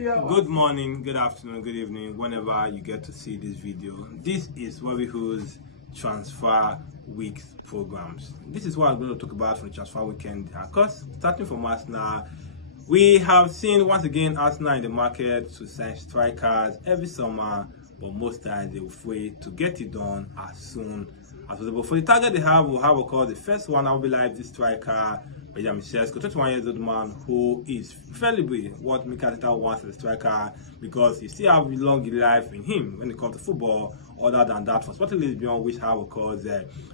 Good morning, good afternoon, good evening, whenever you get to see this video. This is Who's Transfer Week programs. This is what I'm going to talk about from Transfer Weekend. Of course, starting from Arsenal, we have seen once again Arsenal in the market to sign strikers every summer, but most times they will fail to get it done as soon as possible. For the target they have, we'll have of course the first one. I'll be like this striker, Benjamin Sesko, 21 years old man who is fairly big. What Mikel Arteta wants as a striker, because he still have a long life in him when it comes to football. Other than that, for Sporting Lisbon, which have of course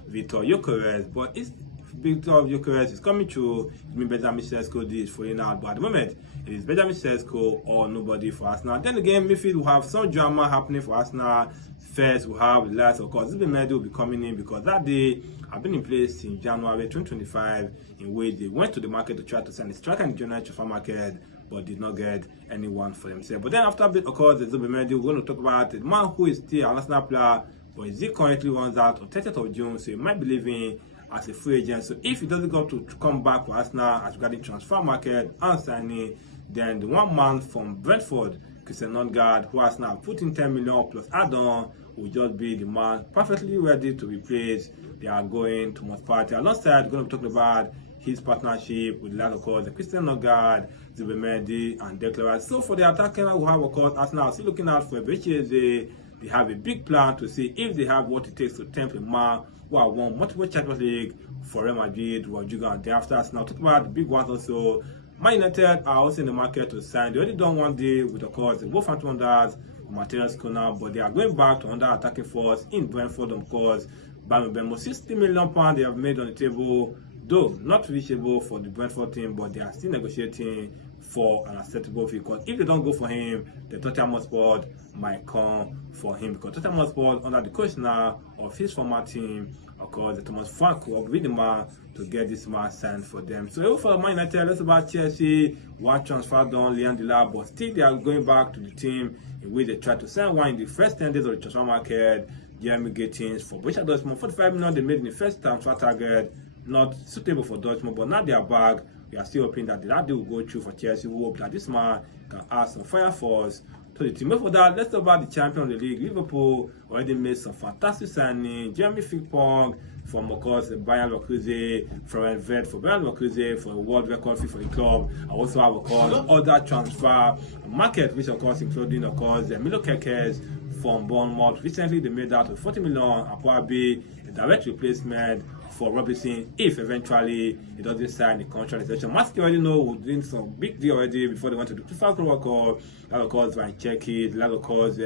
Victor Gyökeres, but it's Victor Gyökeres is coming through. It means Benjamin Sesko is falling out, but at the moment it is Benjamin Sesko or nobody for Arsenal. Then again, midfield will have some drama happening for Arsenal. First, we have the last, of course, Zubimendi will be coming in because that day have been in place in January 2025, in which they went to the market to try to sign a striker in the January transfer market, but did not get anyone for themselves. But then after a bit, of course, the Zubimendi, we're going to talk about the man who is still an Arsenal player, but he currently runs out on 30th of June, so he might be leaving as a free agent. So if he doesn't go to come back for Arsenal as regarding transfer market and signing, then the one man from Brentford, Christian Nordgaard, who has now put in 10 million plus add-on, will just be the man perfectly ready to replace. They are going to most party. Alongside, we're going to be talking about his partnership with the of course, the Christian Nordgaard, Zubimendi, and Declan Rice. So for the attacker, we have of course Arsenal still looking out for Eberechi. They have a big plan to see if they have what it takes to tempt a man who have won multiple Champions League for Real Madrid, Rodrigo, and thereafter Arsenal. Talk about the big ones also. Man United are also in the market to sign. They already done one deal with, of course, the Wolverhampton Wanderers, Matheus Cunha, but they are going back to under attacking force in Brentford, of course. Bamo, £60 million they have made on the table, though not reachable for the Brentford team, but they are still negotiating for an acceptable fee. Because if they don't go for him, the Tottenham Hotspur might come for him, because Tottenham Hotspur, under the coach now of his former team, of course, the Thomas Frank will be the man to get this man signed for them. So for Man United, let's about Chelsea. One transfer done, Leon Delap, but still they are going back to the team in which they tried to sign one in the first 10 days of the transfer market. Jeremy Gittins for Borussia Dortmund, 45 million they made in the first transfer target, not suitable for Dortmund, but now they are back. We are still hoping that that deal will go through for Chelsea. We hope that this man can add some fire force to the team. But for that, let's talk about the champion of the league. Liverpool already made some fantastic signing. Jeremy Frimpong from, of course, Bayern Leverkusen, Florian Wirtz for Bayern Leverkusen for a world record fee for the club. I also have, of course, other transfer market, which, of course, including, of course, Milo Kekes from Bournemouth. Recently, they made that with 40 million, and probably a direct replacement for Robinson if eventually he doesn't sign the contract extension. Maski already know we're doing some big deal already before they went to the FIFA World Cup. That, of course, Ryan Cherki, that, of course,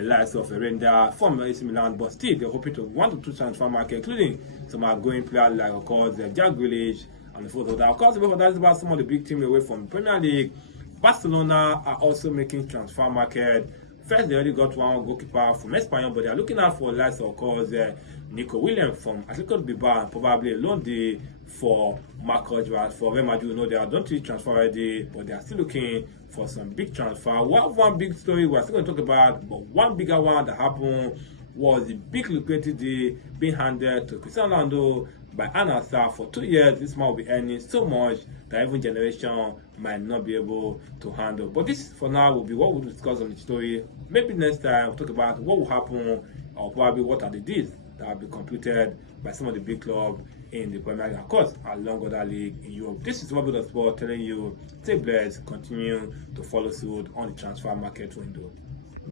likes of Renda from AC Milan, but still they're hoping to 1 to 2 transfer market, including some outgoing players like, of course, Jack Grealish and the photo. Of course, that is about some of the big teams away from the Premier League. Barcelona are also making transfer market. First, they already got one goalkeeper from Espanyol, but they are looking out for likes of course Nico Williams from Atletico Bilbao, probably a loan deal for Marcos Rashford. For Real Madrid, they are don't really transfer already, but they are still looking for some big transfer. We have one big story we're still going to talk about, but one bigger one that happened was the big lucrative deal being handed to Cristiano Ronaldo by Al-Nassr for 2 years. This man will be earning so much that even generation might not be able to handle. But this for now will be what we'll discuss on the story. Maybe next time we'll talk about what will happen, or probably what are the deals that will be completed by some of the big clubs in the Premier League, of course, along other league in Europe. This is Robert Sport telling you, stay blessed, continue to follow suit on the transfer market window.